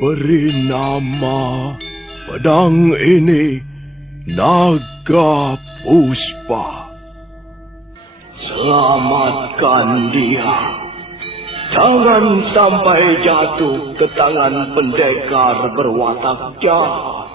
Beri nama pedang ini Naga Puspa. Selamatkan dia. Jangan sampai jatuh ke tangan pendekar berwatak jahat.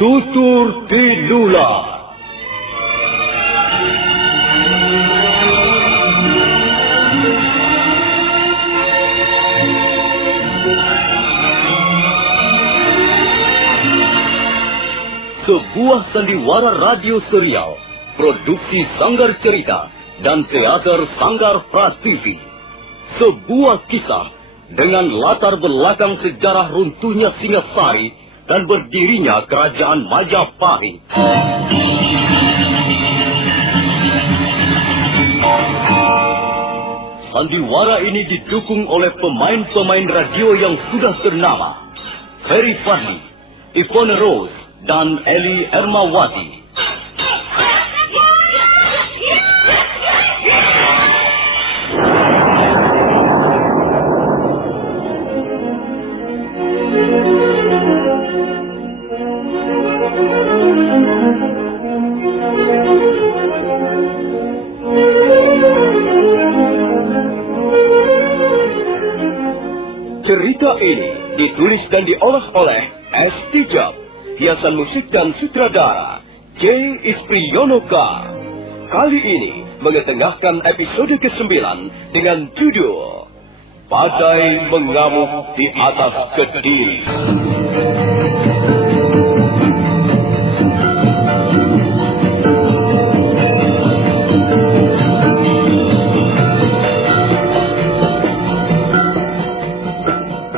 Tutur Tinula. Sebuah sandiwara radio serial, produksi Sanggar Cerita dan teater Sanggar Prativi. Sebuah kisah dengan latar belakang sejarah runtuhnya Singasari dan berdirinya Kerajaan Majapahit. Sandiwara ini didukung oleh pemain-pemain radio yang sudah ternama, Ferry Fadli, Ivone Rose, dan Eli Ermawati. Cerita ini ditulis dan diolah oleh S. Tijab, hiasan musik dan sutradara J. Isprionoka. Kali ini mengetengahkan episode ke-9 dengan judul Badai Mengamuk di Atas Kediri.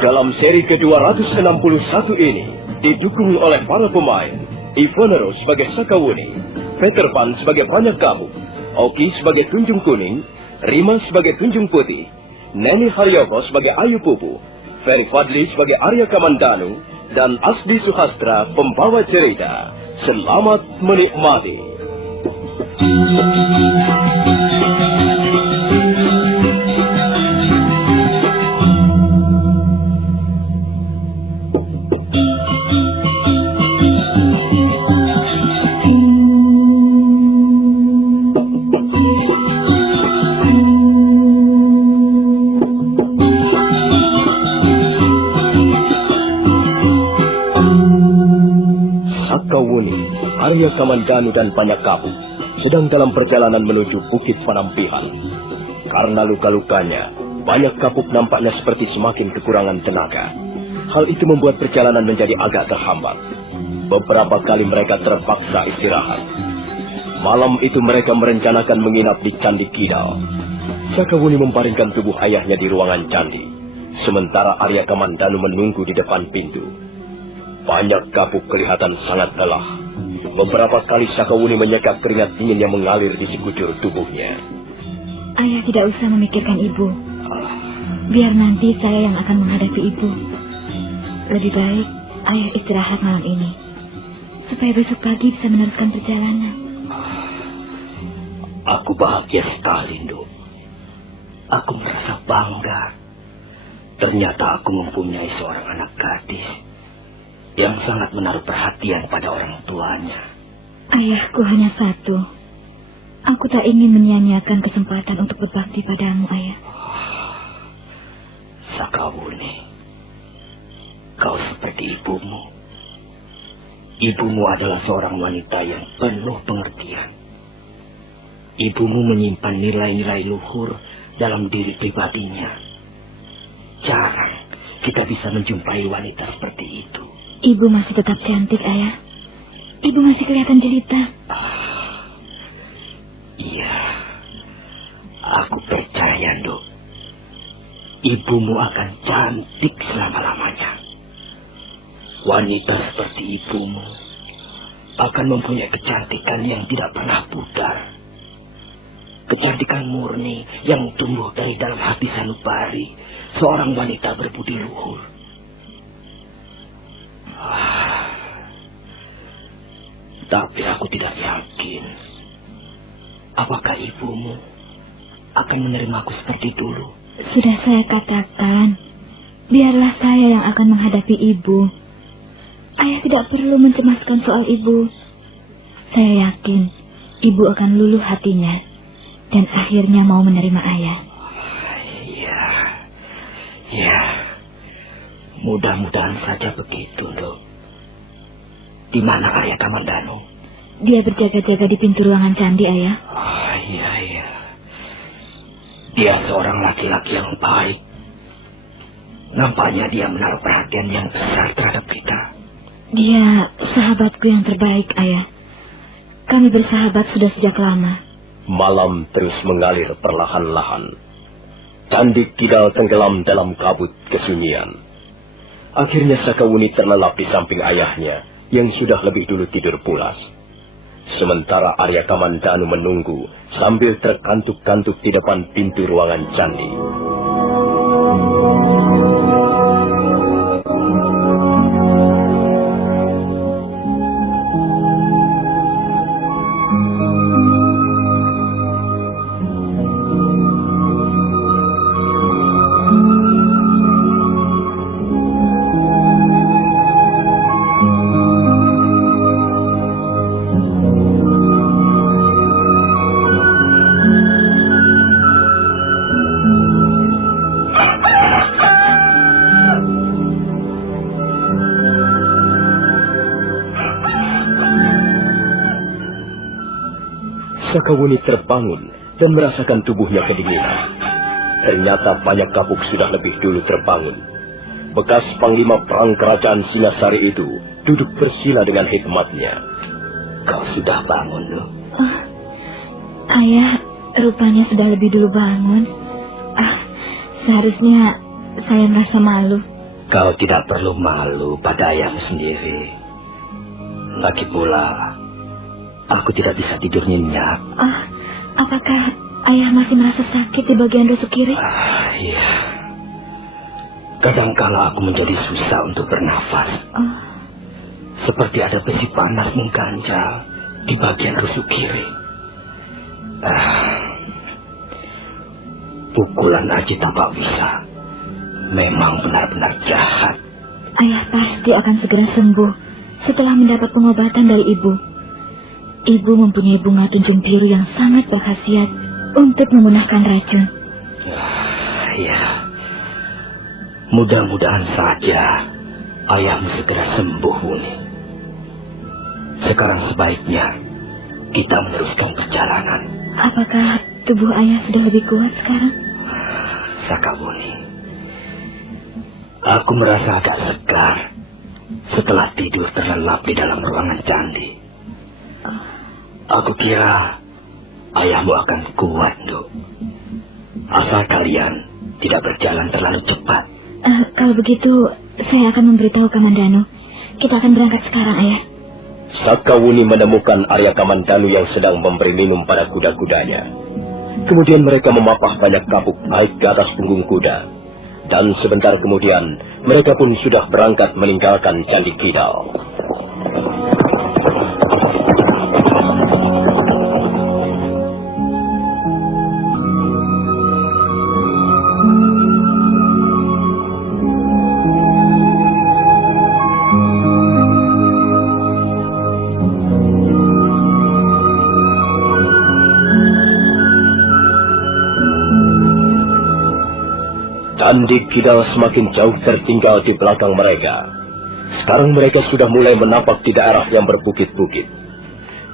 Dalam seri ke-261 ini didukung oleh para pemain Ivone Rose sebagai Sakawuni, Peter Pan sebagai Banyak Kabuk, Oki sebagai Tunjung Kuning, Rima sebagai Tunjung Putih, Neni Haryoko sebagai Ayu Pupu, Ferry Fadli sebagai Arya Kamandanu, dan Asdi Suhastra pembawa cerita. Selamat menikmati. Sakawuni, Arya Kamandanu, dan Banyak Kabuk sedang dalam perjalanan menuju Bukit Panampihan. Karena luka-lukanya, Banyak Kabuk nampaknya seperti semakin kekurangan tenaga. Hal itu membuat perjalanan menjadi agak terhambat. Beberapa kali mereka terpaksa istirahat. Malam itu mereka merencanakan menginap di Candi Kidal. Sakawuni membaringkan tubuh ayahnya di ruangan candi, sementara Arya Kamandanu menunggu di depan pintu. Banyak Kabuk kelihatan sangat lelah. Beberapa kali Sakawuni menyeka keringat dingin yang mengalir di sekujur tubuhnya. Ayah tidak usah memikirkan ibu. Biar nanti saya yang akan menghadapi ibu. Lebih baik ayah istirahat malam ini, supaya besok pagi bisa meneruskan perjalanan. Aku bahagia sekali, Nduk. Aku merasa bangga. Ternyata aku mempunyai seorang anak gadis yang sangat menaruh perhatian pada orang tuanya. Ayahku hanya satu. Aku tak ingin menyia-nyiakan kesempatan untuk berbakti padamu, ayah. Sakawuni, kau seperti ibumu. Ibumu adalah seorang wanita yang penuh pengertian. Ibumu menyimpan nilai-nilai luhur dalam diri pribadinya. Jarang kita bisa menjumpai wanita seperti itu. Ibu masih tetap cantik, ayah. Ibu masih kelihatan jelita. Iya, aku percaya, Nduk. Ibumu akan cantik selama-lamanya. Wanita seperti ibumu akan mempunyai kecantikan yang tidak pernah pudar. kecantikan murni yang tumbuh dari dalam hati Sanubari, seorang wanita berbudi luhur. Tapi aku tidak yakin apakah ibumu akan menerimaku seperti dulu. Sudah saya katakan, biarlah saya yang akan menghadapi ibu. Ayah tidak perlu mencemaskan soal ibu. Saya yakin ibu akan luluh hatinya dan akhirnya mau menerima ayah. Ya, mudah-mudahan saja begitu, Dok. Di mana Arya Kamandanu? Dia berjaga-jaga di pintu ruangan candi, Ayah. Iya. Dia seorang laki-laki yang baik. Nampaknya dia menaruh perhatian yang besar terhadap kita. Dia sahabatku yang terbaik, Ayah. Kami bersahabat sudah sejak lama. Malam terus mengalir perlahan-lahan. Candi Kidal tenggelam dalam kabut kesunyian. Akhirnya Sakawuni terlelap di samping ayahnya yang sudah lebih dulu tidur pulas. Sementara Arya Kamandanu menunggu sambil terkantuk-kantuk di depan pintu ruangan candi. Sakawuni terbangun dan merasakan tubuhnya kedinginan. Ternyata banyak kapuk sudah lebih dulu terbangun. Bekas panglima perang kerajaan Singasari itu duduk bersila dengan hikmatnya. Kau sudah bangun, loh. Ayah, rupanya sudah lebih dulu bangun. Seharusnya saya merasa malu. Kau tidak perlu malu pada ayahmu sendiri. Lagi pula, aku tidak bisa tidur nyenyak. Apakah ayah masih merasa sakit di bagian rusuk kiri? Iya. Kadangkala aku menjadi susah untuk bernafas. Seperti ada besi panas mengganjal di bagian rusuk kiri. Pukulan Aji Tapak Wisa memang benar-benar jahat. Ayah pasti akan segera sembuh setelah mendapat pengobatan dari ibu. Ibu mempunyai bunga tunjung biru yang sangat berkhasiat untuk memunahkan racun. Ya, mudah-mudahan saja ayahmu segera sembuh, Wuni. Sekarang sebaiknya kita meneruskan perjalanan. Apakah tubuh ayah sudah lebih kuat sekarang? Sakawuni, aku merasa agak segar setelah tidur terlelap di dalam ruangan candi. Aku kira ayahmu akan kuat, Dok. Asal kalian tidak berjalan terlalu cepat. Kalau begitu, saya akan memberitahu Kamandanu. Kita akan berangkat sekarang, Ayah. Sakawuni menemukan Arya Kamandanu yang sedang memberi minum pada kuda-kudanya. Kemudian mereka memapah banyak kapuk naik ke atas punggung kuda. Dan sebentar kemudian, mereka pun sudah berangkat meninggalkan Candi Kidal. Candi Kidal semakin jauh tertinggal di belakang mereka. Sekarang mereka sudah mulai menapak di daerah yang berbukit-bukit.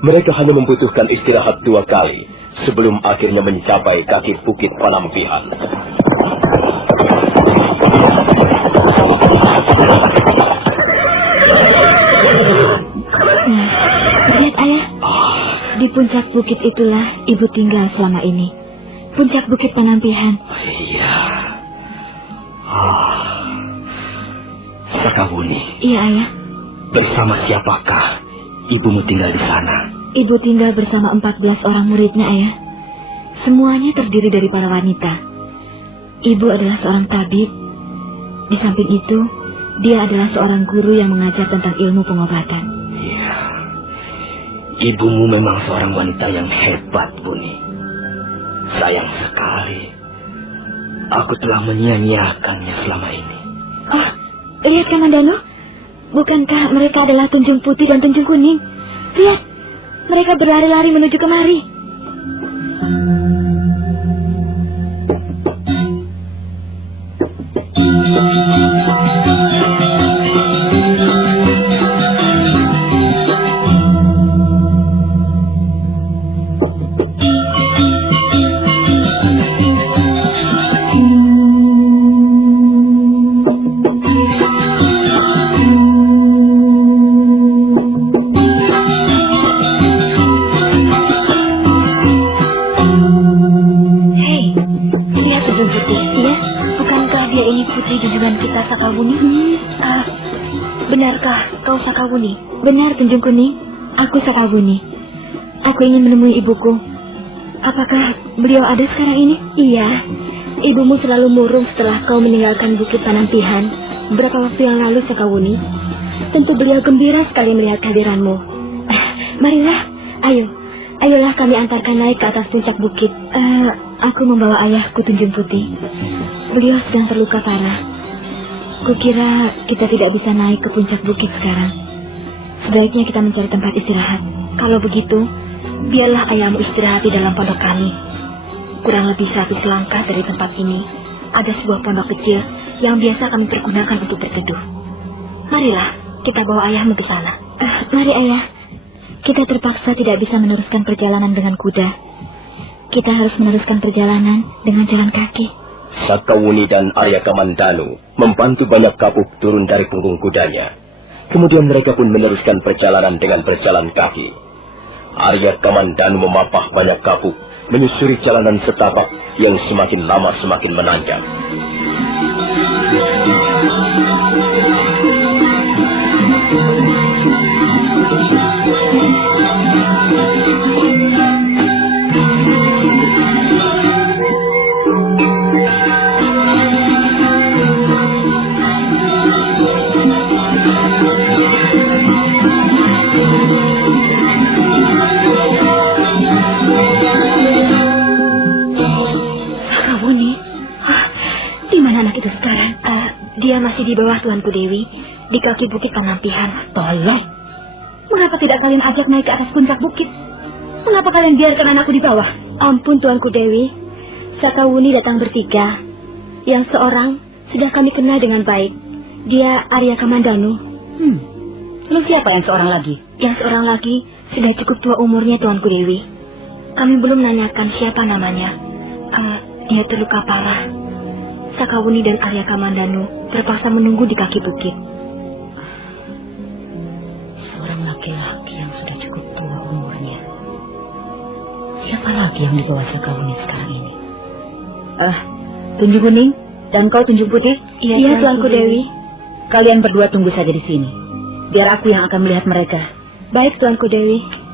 Mereka hanya membutuhkan istirahat 2 kali sebelum akhirnya mencapai kaki bukit Panampihan. Lihat, Ayah. Di puncak bukit itulah ibu tinggal selama ini. Puncak bukit Panampihan. Iya. Sakawuni. Iya, Ayah. Bersama siapakah ibumu tinggal di sana? Ibu tinggal bersama 14 orang muridnya, Ayah. semuanya terdiri dari para wanita. Ibu adalah seorang tabib. Di samping itu, dia adalah seorang guru yang mengajar tentang ilmu pengobatan. Iya, ibumu memang seorang wanita yang hebat, Buni. Sayang sekali, aku telah menyia-nyiakannya selama ini. Oh, lihat Kamandanu. Bukankah mereka adalah Tunjung Putih dan Tunjung Kuning? Lihat, mereka berlari-lari menuju kemari. Sakawuni? Benarkah kau Sakawuni? Benar, Tunjung Kuning. Aku Sakawuni. Aku ingin menemui ibuku. Apakah beliau ada sekarang ini? Iya. Ibumu selalu murung setelah kau meninggalkan Bukit Panampihan beberapa waktu yang lalu, Sakawuni. Tentu beliau gembira sekali melihat kehadiranmu. Marilah, ayolah kami antarkan naik ke atas puncak bukit. Aku membawa ayahku, Tunjung Putih. Beliau sedang terluka parah. Kukira kita tidak bisa naik ke puncak bukit sekarang. Sebaiknya kita mencari tempat istirahat. Kalau begitu, biarlah ayahmu istirahat di dalam pondok kami. Kurang lebih 100 langkah dari tempat ini, ada sebuah pondok kecil yang biasa kami pergunakan untuk berteduh. Marilah, kita bawa ayahmu ke sana. Mari, Ayah. Kita terpaksa tidak bisa meneruskan perjalanan dengan kuda. Kita harus meneruskan perjalanan dengan jalan kaki. Sakawuni dan Arya Kamandanu membantu Banyak Kapuk turun dari punggung kudanya. Kemudian mereka pun meneruskan perjalanan dengan berjalan kaki. Arya Kamandanu memapah Banyak Kapuk, menyusuri jalanan setapak yang semakin lama semakin menanjak. Dia masih di bawah Tuanku Dewi, di kaki Bukit Panampihan. Tolong, mengapa tidak kalian ajak naik ke atas puncak bukit? Mengapa kalian biarkan anakku di bawah? Ampun Tuanku Dewi, Sakawuni datang bertiga. Yang seorang sudah kami kenal dengan baik. Dia Arya Kamandanu. Lalu siapa yang seorang lagi? Yang seorang lagi sudah cukup tua umurnya, Tuanku Dewi. Kami belum menanyakan siapa namanya. Dia terluka parah. Sakawuni dan Arya Kamandanu terpaksa menunggu di kaki bukit. Seorang laki-laki yang sudah cukup tua umurnya. Siapa lagi yang dibawa Sakawuni sekarang ini? Tunjung Kuning dan kau Tunjung Putih? Iya, Tuanku Dewi. Kalian berdua tunggu saja di sini. Biar aku yang akan melihat mereka. Baik, Tuanku Dewi.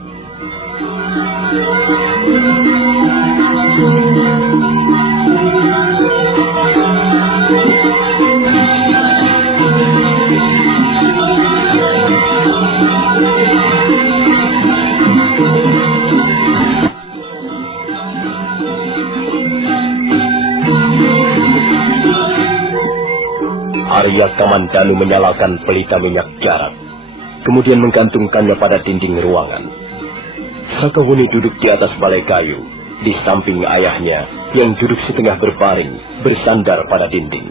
Arya Kamandanu menyalakan pelita minyak jarak, kemudian menggantungkannya pada dinding ruangan. Sakawuni duduk di atas balai kayu, di samping ayahnya yang duduk setengah berbaring, bersandar pada dinding.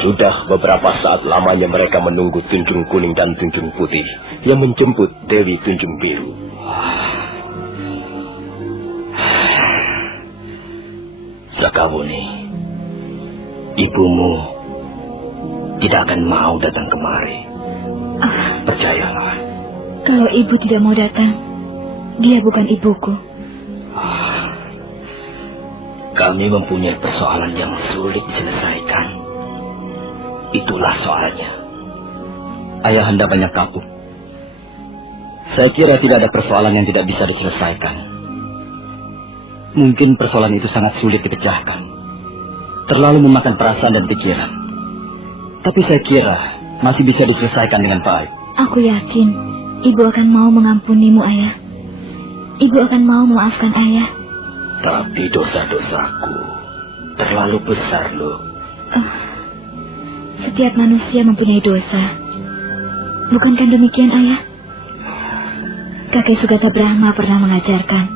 Sudah beberapa saat lamanya mereka menunggu Tunjung Kuning dan Tunjung Putih yang menjemput Dewi Tunjung Biru. Sakawuni, ibumu tidak akan mau datang kemari. Percayalah. Kalau ibu tidak mau datang, dia bukan ibuku. Kami mempunyai persoalan yang sulit diselesaikan. Itulah soalnya. Ayahanda Banyak Kapuk. Saya kira tidak ada persoalan yang tidak bisa diselesaikan. Mungkin persoalan itu sangat sulit dipecahkan. Terlalu memakan perasaan dan pikiran. Tapi saya kira masih bisa diselesaikan dengan baik. Aku yakin ibu akan mau mengampunimu, ayah. Ibu akan mau memaafkan ayah. Tapi dosa-dosaku terlalu besar, loh. Setiap manusia mempunyai dosa. Bukankah demikian, ayah? Kakek Sugata Brahma pernah mengajarkan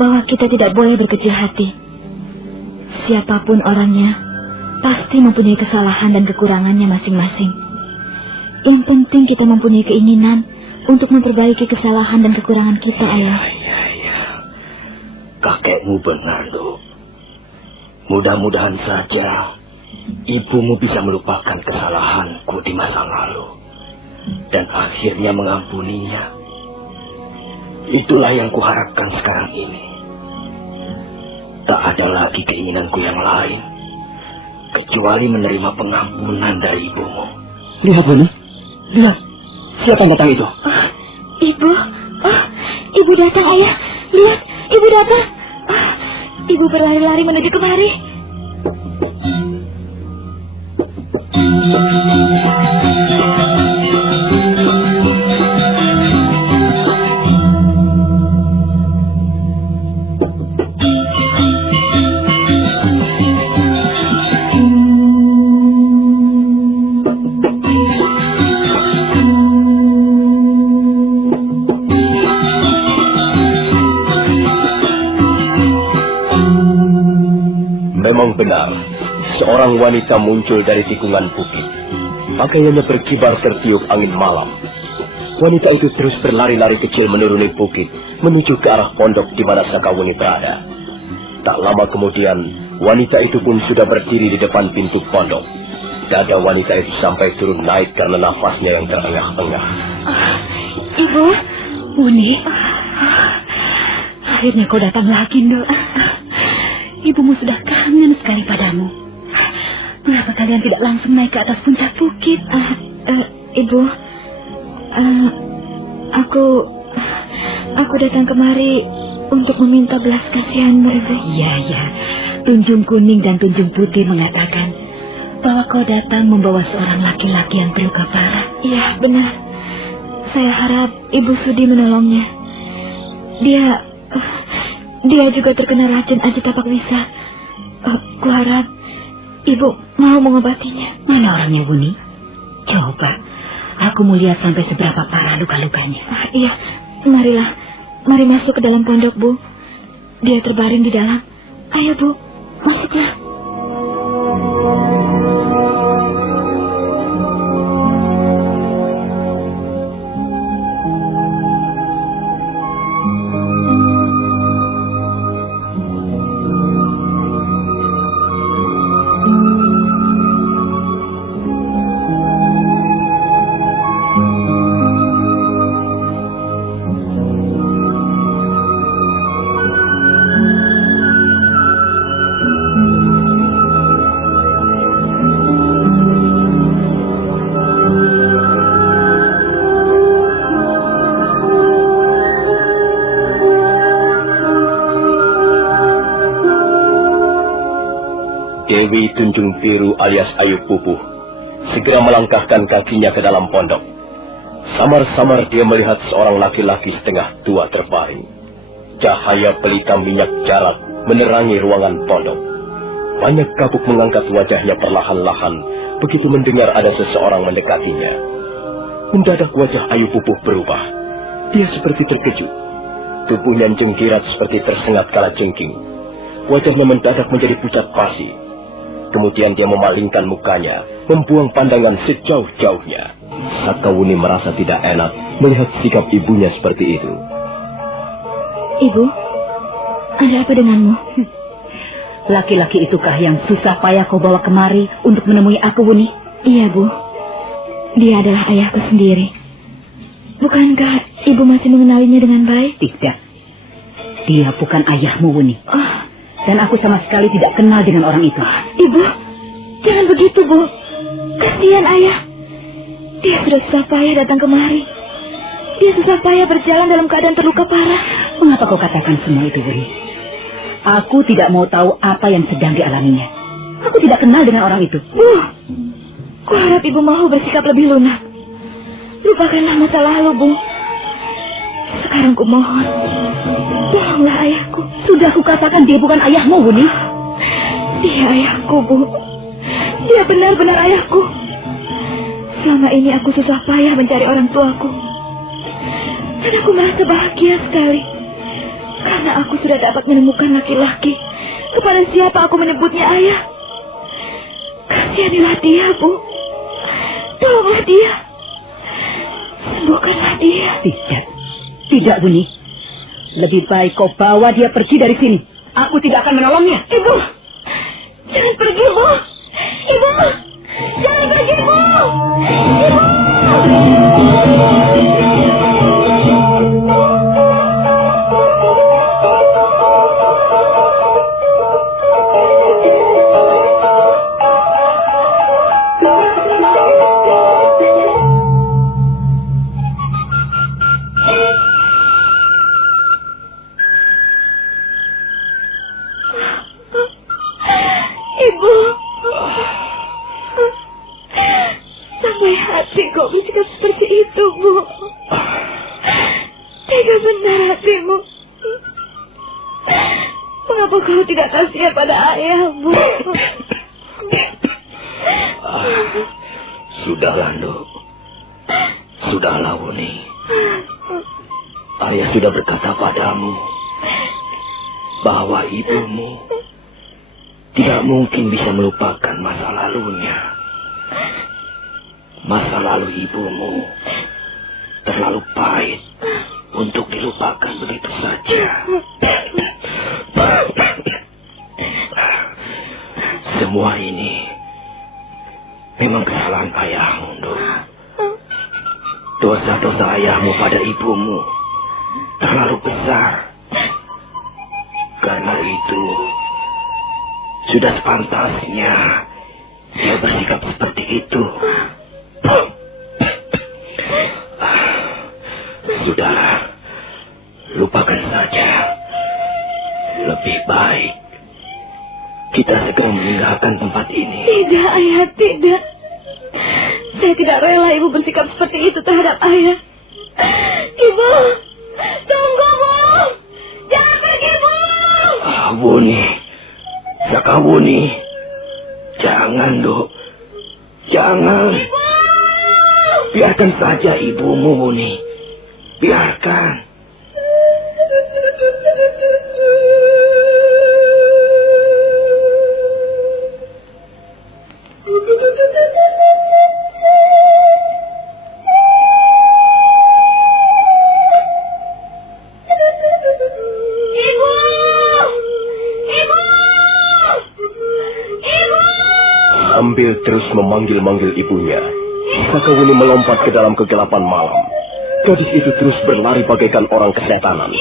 bahwa kita tidak boleh berkecil hati. Siapapun orangnya, pasti mempunyai kesalahan dan kekurangannya masing-masing. Yang penting kita mempunyai keinginan untuk memperbaiki kesalahan dan kekurangan kita, ayah. Iya. Kakekmu benar, loh. Mudah-mudahan saja ibumu bisa melupakan kesalahanku di masa lalu dan akhirnya mengampuninya. Itulah yang kuharapkan sekarang ini. Tak ada lagi keinginanku yang lain kecuali menerima pengampunan dari ibumu. Lihat, Buni. Lihat. Siapa yang datang itu? Ibu. Ibu datang, ayah. Lihat, ibu datang. Ibu berlari-lari menuju kemari. Memang benar, seorang wanita muncul dari tikungan bukit. Pakaiannya berkibar tertiup angin malam. Wanita itu terus berlari-lari kecil menuruni bukit, menuju ke arah pondok di mana Sakawuni berada. Tak lama kemudian, wanita itu pun sudah berdiri di depan pintu pondok. Dada wanita itu sampai turun naik karena nafasnya yang terengah-engah. Ibu, Buni, akhirnya kau datang lagi, Nduk. Ibumu sudah kangen sekali padamu. Mengapa kalian tidak langsung naik ke atas puncak bukit? Ibu, aku datang kemari untuk meminta belas kasihanmu, Ibu. Iya. Tunjung Kuning dan Tunjung Putih mengatakan bahwa kau datang membawa seorang laki-laki yang terluka parah. Iya, benar. Saya harap Ibu sudi menolongnya. Dia juga terkena racun Aji Tapak Wisa. Kuharap Ibu mau mengobatinya. Mana orangnya, Buni? Coba, aku mau lihat sampai seberapa parah luka-lukanya. Iya, marilah. Mari masuk ke dalam pondok, Bu. Dia terbaring di dalam. Ayo, Bu, masuklah. Dewi Tunjung Biru alias Ayu Pupuh segera melangkahkan kakinya ke dalam pondok. Samar-samar dia melihat seorang laki-laki setengah tua terbaring. Cahaya pelita minyak jarak menerangi ruangan pondok. Banyak kabuk mengangkat wajahnya perlahan-lahan begitu mendengar ada seseorang mendekatinya. Mendadak wajah Ayu Pupuh berubah. Dia seperti terkejut. Tubuhnya jengkirat seperti tersengat kala jengking. Wajahnya mendadak menjadi pucat pasi. Kemudian dia memalingkan mukanya, membuang pandangan sejauh-jauhnya. Sakawuni merasa tidak enak melihat sikap ibunya seperti itu. Ibu, ada apa denganmu? Laki-laki itukah yang susah payah kau bawa kemari untuk menemui aku, Wuni? Iya, Bu. Dia adalah ayahku sendiri. Bukankah Ibu masih mengenalinya dengan baik? Tidak. Dia bukan ayahmu, Wuni. Dan aku sama sekali tidak kenal dengan orang itu. Ibu, jangan begitu, Bu. Kasihan ayah. Dia sudah susah payah datang kemari. Dia susah payah berjalan dalam keadaan terluka parah. Mengapa kau katakan semua itu, Wuni? Aku tidak mau tahu apa yang sedang dialaminya. Aku tidak kenal dengan orang itu. Bu, kuharap ibu mau bersikap lebih lunak. Lupakanlah masa lalu, Bu. Sekarang kumohon, tolonglah ayahku. Sudah kukatakan dia bukan ayahmu, Wuni. Dia ayahku, Bu. Dia benar-benar ayahku. Selama ini aku susah payah mencari orang tuaku. Dan aku merasa bahagia sekali. Karena aku sudah dapat menemukan laki-laki kepada siapa aku menyebutnya ayah. Kasihanilah dia, Bu. Tolonglah dia. Sembuhkanlah dia. Tidak, Wuni. Lebih baik kau bawa dia pergi dari sini. Aku tidak akan menolongnya. Ibu, jangan pergi, Bu. Ibu, jangan pergi, Bu. Ibu. Ibu, sampai hati kau bersikap seperti itu, Bu. Tega benar hatimu. Mengapa kau tidak kasihan pada ayah, Bu? Sudahlah, Nduk. Sudahlah, Wuni. Ayah sudah berkata padamu bahwa ibumu tidak mungkin bisa melupakan masa lalunya. Masa lalu ibumu terlalu pahit untuk dilupakan begitu saja. Semua ini memang kesalahan ayahmu, Nduk. Dosa-dosa ayahmu pada ibumu terlalu besar. Karena itu, sudah sepantasnya dia bersikap seperti itu. Sudah, lupakan saja. Lebih baik kita segera meninggalkan tempat ini. Tidak, ayah, tidak. Saya tidak rela ibu bersikap seperti itu terhadap ayah. Ibu, tunggu, Bu. Jangan pergi, Bu. Wuni, Sakawuni, jangan, Nduk. Jangan. Ibu. Biarkan saja ibumu, Wuni. Biarkan. Sambil terus memanggil-manggil ibunya, Sakawuni melompat ke dalam kegelapan malam. Gadis itu terus berlari bagaikan orang kesetanan.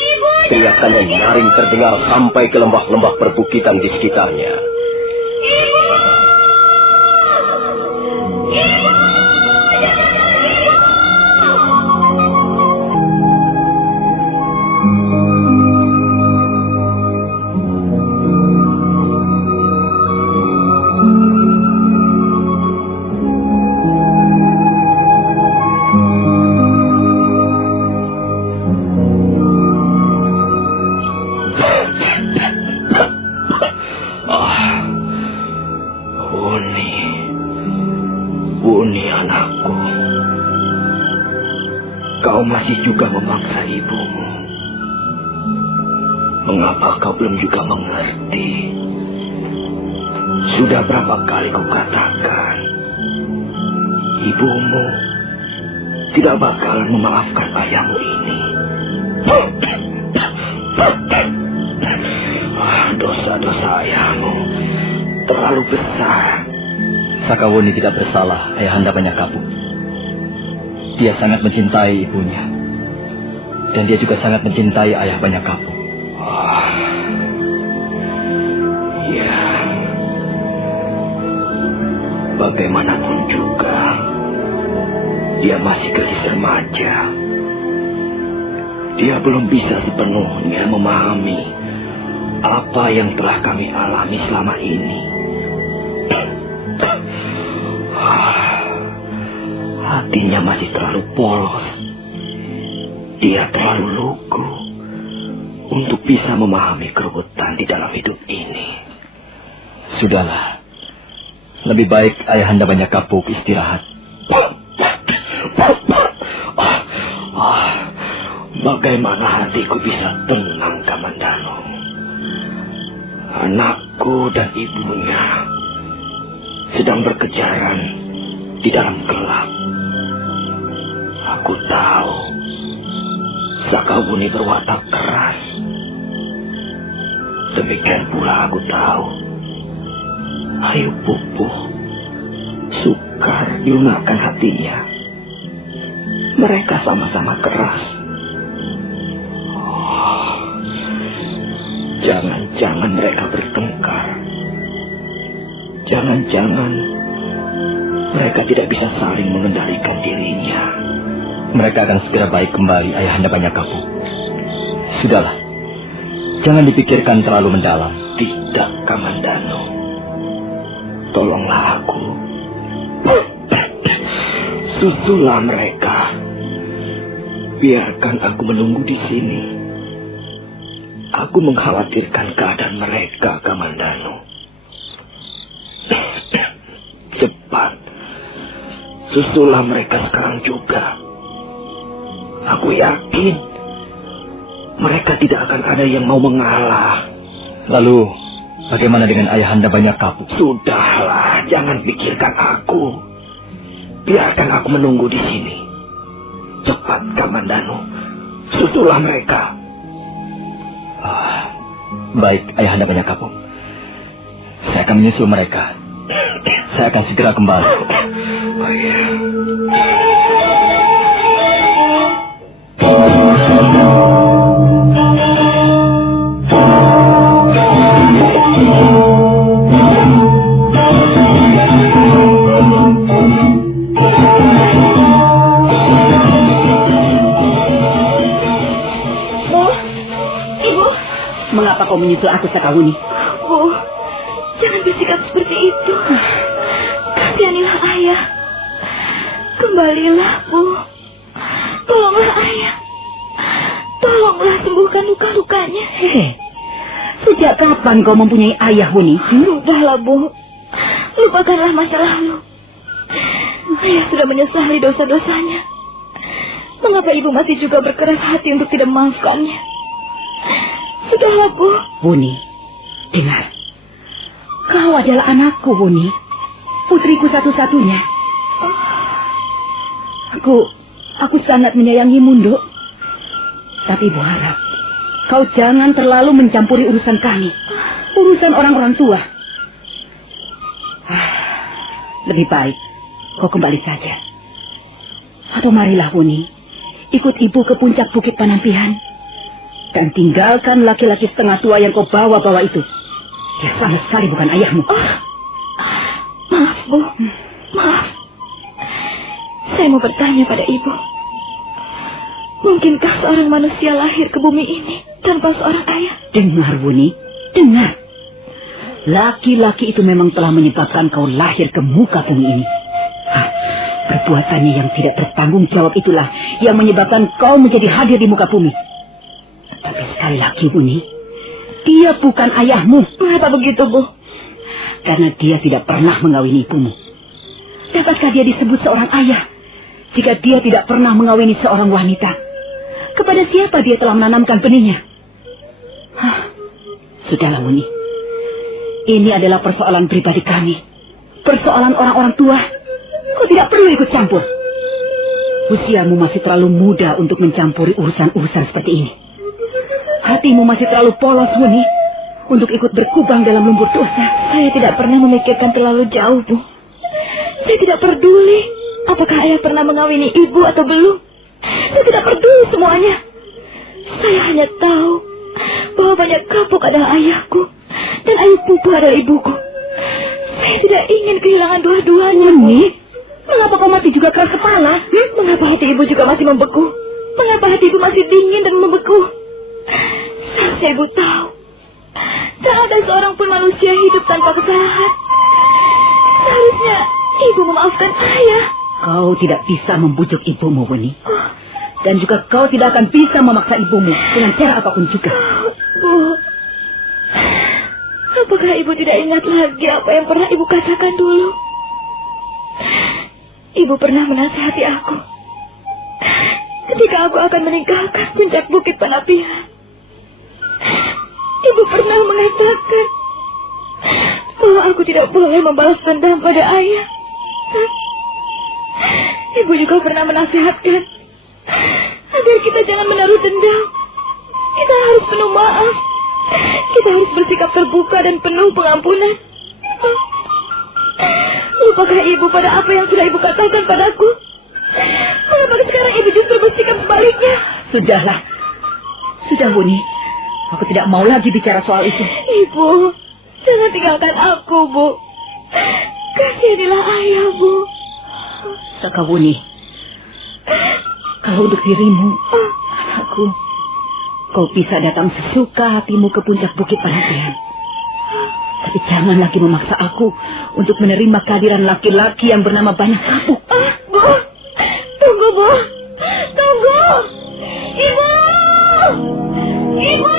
Teriakannya nyaring terdengar sampai ke lembah-lembah perbukitan di sekitarnya. Wuni, anakku. Kau masih juga memaksa ibumu. Mengapa kau belum juga mengerti? Sudah berapa kali kau katakan, ibumu tidak bakalan memaafkan ayahmu ini. Dosa-dosa ayahmu terlalu besar. Sakawuni tidak bersalah, Ayahanda Banyakapu. Dia sangat mencintai ibunya. Dan dia juga sangat mencintai Ayah Banyakapu. Ya. Bagaimanapun juga, dia masih gadis remaja. Dia belum bisa sepenuhnya memahami apa yang telah kami alami selama ini. Hatinya masih terlalu polos. Dia terlalu lugu untuk bisa memahami keruwetan di dalam hidup ini. Sudahlah. Lebih baik Ayahanda Banyak Kapuk istirahat. Bagaimana hatiku bisa tenang, Kamandano? Anakku dan ibunya sedang berkejaran di dalam gelap. Aku tahu Sakawuni berwatak keras. Demikian pula aku tahu Ayu Pupuh sukar dilunakan hatinya. Mereka sama-sama keras. Jangan-jangan mereka bertengkar. Jangan-jangan mereka tidak bisa saling mengendalikan dirinya. Mereka akan segera baik kembali, Ayahanda Banyak Kapuk. Sudahlah. Jangan dipikirkan terlalu mendalam. Tidak, Kamandano. Tolonglah aku. Susulah mereka. Biarkan aku menunggu di sini. Aku mengkhawatirkan keadaan mereka, Kamandano. Cepat. Susulah mereka sekarang juga. Aku yakin mereka tidak akan ada yang mau mengalah. Lalu, bagaimana dengan Ayahanda Banyak Kapuk? Sudahlah, jangan pikirkan aku. Biarkan aku menunggu di sini. Cepat, Kamandano. Susulah mereka. Baik, Ayahanda Banyak Kapuk. Saya akan menyusul mereka. Saya akan segera kembali. Oh, iya. Mengapa kau menyusul aku, Sakawuni? Bu, jangan bersikap seperti itu. Kasihanilah ayah. Kembalilah, Bu. Tolonglah ayah. Tolonglah sembuhkan luka-lukanya. Sejak kapan kau mempunyai ayah, Wuni? Sudahlah, Bu. Lupakanlah masa lalu. Ayah sudah menyesali dosa-dosanya. Mengapa ibu masih juga berkeras hati untuk tidak memaafkannya? Sudahlah, Bu. Wuni, dengar. Kau adalah anakku, Wuni. Putriku satu-satunya. Aku sangat menyayangimu, Nduk. Tapi Ibu harap kau jangan terlalu mencampuri urusan kami. Urusan orang-orang tua. Lebih baik kau kembali saja. Atau marilah, Wuni, ikut ibu ke puncak Bukit Panampihan. Dan tinggalkan laki-laki setengah tua yang kau bawa-bawa itu. Dia sama sekali bukan ayahmu. Maaf, Bu. Maaf. Saya mau bertanya pada ibu. Mungkinkah seorang manusia lahir ke bumi ini tanpa seorang ayah? Dengar, Wuni. Dengar. Laki-laki itu memang telah menyebabkan kau lahir ke muka bumi ini. Perbuatannya yang tidak bertanggung jawab itulah yang menyebabkan kau menjadi hadir di muka bumi. Tapi sekali lagi, Wuni, dia bukan ayahmu. Mengapa begitu, Bu? Karena dia tidak pernah mengawini ibumu. Dapatkah dia disebut seorang ayah jika dia tidak pernah mengawini seorang wanita? Kepada siapa dia telah menanamkan benihnya? Sudahlah, Wuni. Ini adalah persoalan pribadi kami. Persoalan orang-orang tua. Kau tidak perlu ikut campur. Usiamu masih terlalu muda untuk mencampuri urusan-urusan seperti ini. Hatimu masih terlalu polos, Wuni, untuk ikut berkubang dalam lumpur dosa. Saya tidak pernah memikirkan terlalu jauh, Bu. Saya tidak peduli apakah ayah pernah mengawini ibu atau belum. Saya tidak peduli semuanya. Saya hanya tahu bahwa Banyak Kapuk adalah ayahku dan Ayu Pupuh adalah ibuku. Saya tidak ingin kehilangan dua-duanya, Wuni. Mengapa kau masih juga keras kepala? Mengapa hati ibu juga masih membeku? Mengapa hati ibu masih dingin dan membeku? Seharusnya ibu tahu Tak ada seorang pun manusia hidup tanpa kesalahan. Seharusnya ibu memaafkan saya. Kau tidak bisa membujuk ibumu, Wuni. Dan juga kau tidak akan bisa memaksa ibumu dengan cara apapun juga. Bu, apakah ibu tidak ingat lagi apa yang pernah ibu katakan dulu? Ibu pernah menasihati aku ketika aku akan meninggalkan puncak bukit Panapihan. Ibu pernah mengatakan bahwa aku tidak boleh membalas dendam pada ayah. Ibu juga pernah menasihatkan agar kita jangan menaruh dendam. Kita harus penuh maaf. Kita harus bersikap terbuka dan penuh pengampunan. Lupakah ibu pada apa yang sudah ibu katakan padaku? Mengapa sekarang ibu justru bersikap sebaliknya? Sudahlah. Sudah, Wuni. Aku tidak mau lagi bicara soal itu. Ibu, jangan tinggalkan aku, Bu. Kasihanilah ayah, Bu. Sakawuni, kalau untuk dirimu, anakku, kau bisa datang sesuka hatimu ke puncak bukit Panapihan. Tapi jangan lagi memaksa aku untuk menerima kehadiran laki-laki yang bernama Banyak Kapuk. Bu, tunggu, Bu. Tunggu. Ibu. Ibu.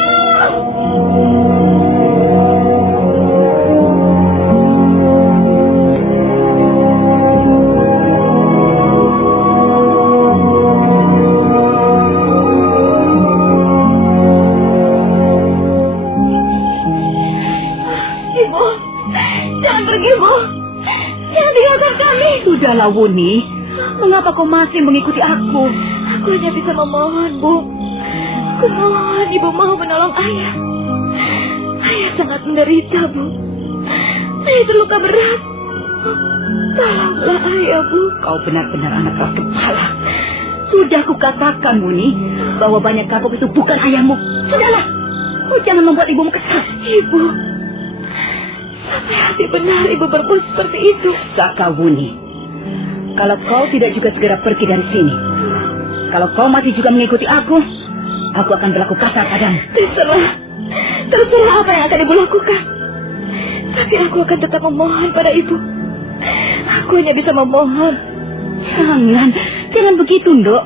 Sudahlah, Wuni. Mengapa kau masih mengikuti aku? Aku hanya bisa memohon, Bu. Aku mohon ibu mau menolong ayah. Ayah sangat menderita, Bu. Ayah terluka berat. Tolonglah ayah, Bu. Kau benar-benar anak keras kepala. Sudah kukatakan, Wuni, bahwa Banyak Kapuk itu bukan ayahmu. Sudahlah. Kau jangan membuat ibumu kesal. Ibu, sampai hati benar ibu berbuat seperti itu. Saka, Wuni. Kalau kau tidak juga segera pergi dari sini, kalau kau masih juga mengikuti aku akan berlaku kasar padamu. Terserah apa yang akan ibu lakukan. Tapi aku akan tetap memohon pada ibu. Aku hanya bisa memohon. Jangan begitu, Ndok.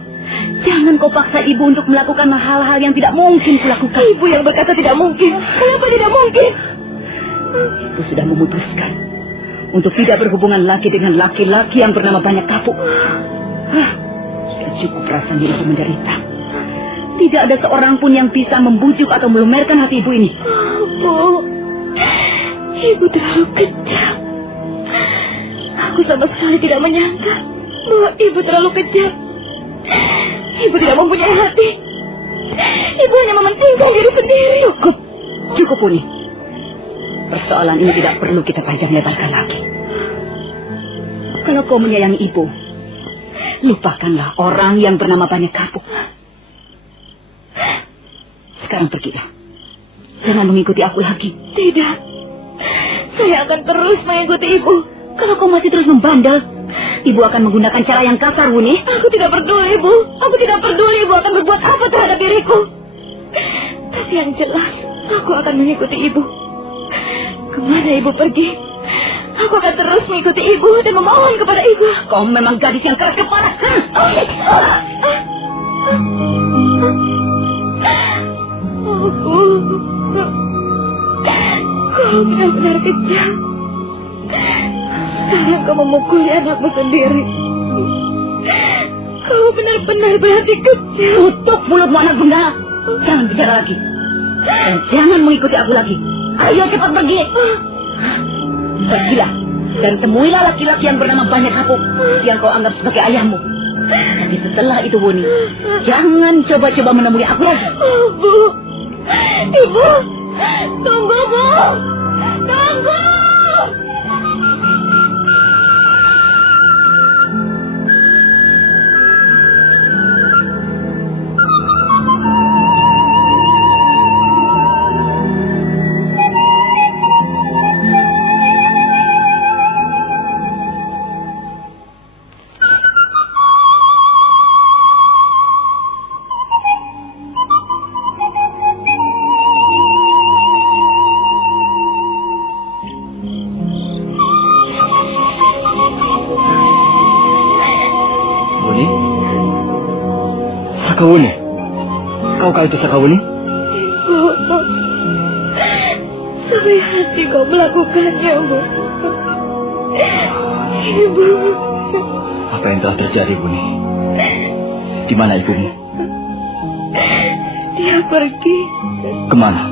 Jangan kau paksa ibu untuk melakukan hal-hal yang tidak mungkin kulakukan. Ibu yang berkata tidak mungkin. Kenapa tidak mungkin? Ibu sudah memutuskan untuk tidak berhubungan lagi dengan laki-laki yang bernama Banyak Kapuk. Sudah cukup perasaan ibu menderita. Tidak ada seorang pun yang bisa membujuk atau melumerkan hati ibu ini. Bu, ibu terlalu kejam. Aku sama sekali tidak menyangka bahwa ibu terlalu kejam. Ibu tidak mempunyai hati. Ibu hanya mementingkan diri sendiri. Cukup, Uni. Persoalan ini tidak perlu kita panjang lebarkan lagi. Kalau kau menyayangi ibu, lupakanlah orang yang bernama Banyak Kapuk. Sekarang pergilah. Jangan mengikuti aku lagi. Tidak. Saya akan terus mengikuti ibu. Kalau kau masih terus membandel, ibu akan menggunakan cara yang kasar, Wuni. Aku tidak peduli, ibu. Aku tidak peduli ibu akan berbuat apa terhadap diriku. Tapi yang jelas, aku akan mengikuti ibu. Kemana ibu pergi, aku akan terus mengikuti ibu dan memohon kepada ibu. Kau memang gadis yang keras kepala. Oh, Bu. Kau benar-benar kejam. Sekarang kau memukuli anakmu sendiri. Kau benar-benar berhati kecil. Tutup mulutmu, anak benda. Jangan bicara lagi. Dan jangan mengikuti aku lagi. Ayo cepat pergi. Pergilah dan temuilah laki-laki yang bernama Banyak Kapuk yang kau anggap sebagai ayahmu. Tapi setelah itu, Wuni, jangan coba-coba menemui aku lagi. Oh, Bu. Ibu. Tunggu, Bu. Tunggu. Sakawuni. Kaukah itu Sakawuni? Ibu, sampai hati kau melakukannya, Bu. Ibu. Apa yang telah terjadi, Buni? Di mana ibumu? Dia pergi. Kemana?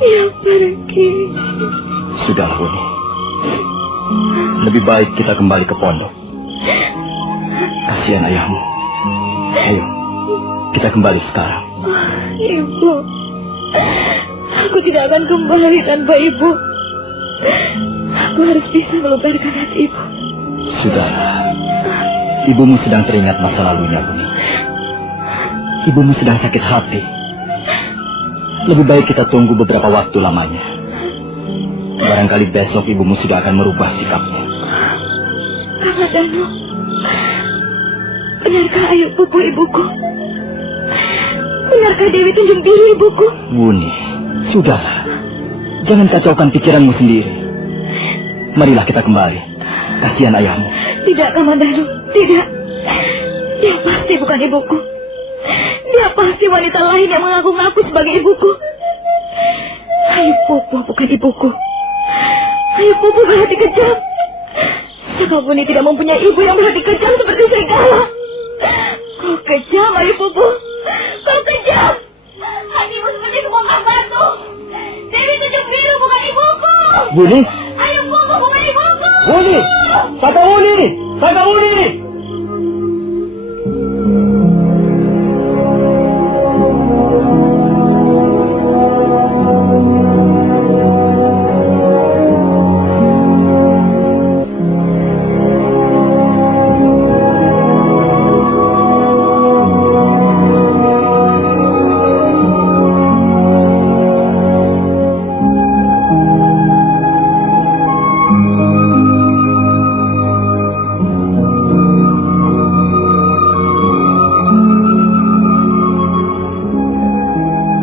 Dia pergi. Sudahlah, Buni. Lebih baik kita kembali ke pondok. Kasihan ayahmu. Ayo, kita kembali sekarang. Ibu, aku tidak akan kembali tanpa ibu. Aku harus bisa melupakan hati ibu. Sudahlah. Ibumu sedang teringat masa lalunya, Buni. Ibumu sedang sakit hati. Lebih baik kita tunggu beberapa waktu lamanya. Barangkali besok ibumu sudah akan merubah sikapnya. Kakak Danu, benarkah Ayu pukul ibuku? Benarkah Dewi tunjung diri ibuku? Buni, sudahlah. Jangan kacaukan pikiranmu sendiri. Marilah kita kembali. Kasihan ayahmu. Tidak, Kakak Danu, tidak. Dia pasti bukan ibuku. Dia pasti wanita lain yang mengaku-ngaku sebagai ibuku. Ayu Pupu bukan ibuku. Ayu Pupu berhati kejam. Sakawuni tidak mempunyai ibu yang berhati kejam seperti serigala. Kau kejam, Ayu Pupu. Kau kejam. Hatimu seperti sebongkah batu. Dewi tunjung biru bukan ibuku. Buni, Ayu Pupu bukan ibuku. Buni, Sakawuni, Sakawuni.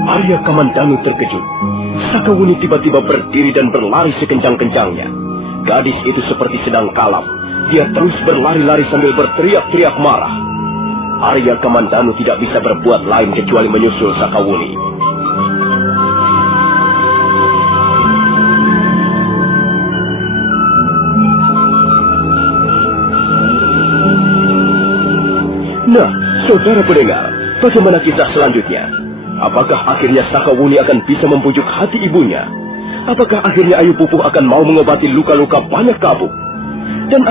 Arya Kamandanu terkejut. Sakawuni tiba-tiba berdiri dan berlari sekencang-kencangnya. Gadis itu seperti sedang kalap. Dia terus berlari-lari sambil berteriak-teriak marah. Arya Kamandanu tidak bisa berbuat lain kecuali menyusul Sakawuni. Nah, saudara pendengar, bagaimana kisah selanjutnya? Apakah akhirnya Sakawuni akan bisa membujuk hati ibunya? Apakah akhirnya Ayu Pupuh akan mau mengobati luka-luka banyak kabuk? Dan